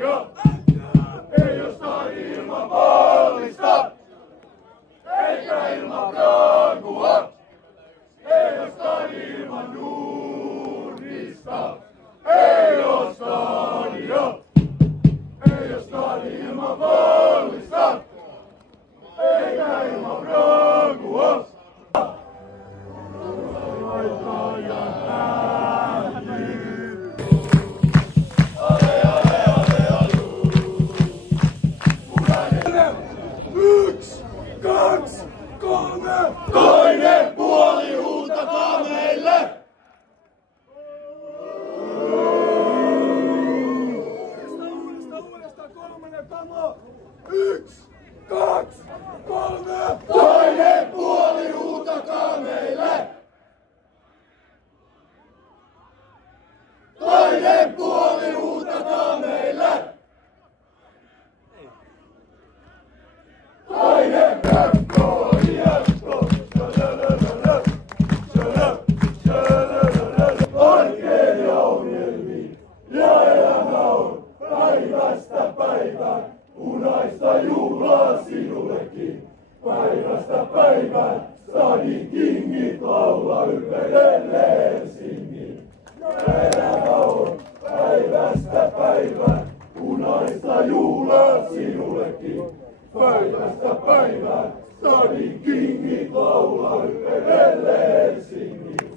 stadia, ei oo stadi ilman pallista, eikä ilman prankua, ei oo stadi ilman juurista, ei oo stadia, ei oo stadi ilman pallista, eikä ilman prankua. Yksi, kaksi, kolme! Toinen puoli, huutakaa meille! Uudestaan, kolmannen tamo! Yksi, kaksi, kolme! Toinen puoli, huutakaa meille! Toinen puoli, huutakaa meille! Toinen jatko, jatko, oikein ja ongelmiin, ja elämä on päivästä päivään, punaista juhlaa sinullekin. Päivästä päivään, stadin kingit laulaa ympärilleen Helsingin. Ja elämä on päivästä päivään, punaista juhlaa sinullekin. Päivästä päivään, stadin kingit laulaa ympärilleen Helsingin.